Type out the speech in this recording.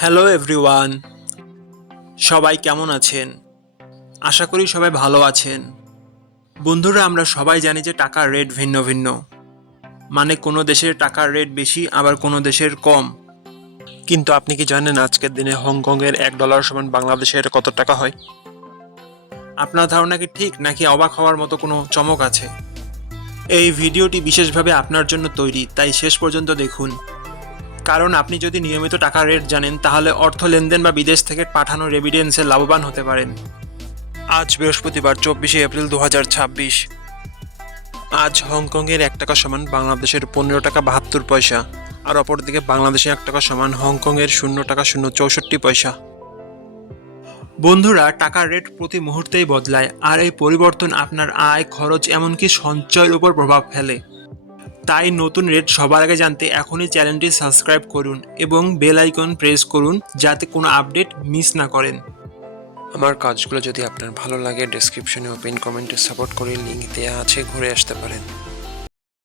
Hello everyone, সবাই কেমন আছেন? আশা করি সবাই ভালো আছেন। বন্ধুরা, আমরা সবাই জানি যে টাকার রেট ভিন্ন ভিন্ন। মানে কোনো দেশের টাকার রেট বেশি, আবার কোনো দেশের কম। কিন্তু আপনি কি জানেন আজকের দিনে হংকংয়ের $1 সমান বাংলাদেশের কত টাকা হয়? আপনার ধারণা কি ঠিক, নাকি অবাক হওয়ার মতো কোনো চমক আছে? এই ভিডিওটি বিশেষভাবে আপনার জন্য তৈরি, তাই শেষ পর্যন্ত দেখুন। কারণ আপনি যদি নিয়মিত টাকার রেট জানেন, তাহলে অর্থ লেনদেন বা বিদেশ থেকে পাঠানো রেমিটেন্সে লাভবান হতে পারেন। আজ বৃহস্পতিবার 24শে এপ্রিল 2026। আজ হংকংয়ের $1 সমান বাংলাদেশের $15.72, আর অপরদিকে বাংলাদেশে $1 সমান হংকংয়ের $0.064। বন্ধুরা, টাকার রেট প্রতি মুহূর্তেই বদলায়, আর এই পরিবর্তন আপনার আয়, খরচ, এমনকি সঞ্চয়ের উপর প্রভাব ফেলে। তাই নতুন রেট সবার আগে জানতে এখনই চ্যানেলটি সাবস্ক্রাইব করুন এবং বেল আইকন প্রেস করুন, যাতে কোনো আপডেট মিস না করেন। আমার কাজগুলো যদি আপনার ভালো লাগে, ডেসক্রিপশনে ও পিন কমেন্টে সাপোর্ট করে লিঙ্ক দেওয়া আছে, ঘুরে আসতে পারেন।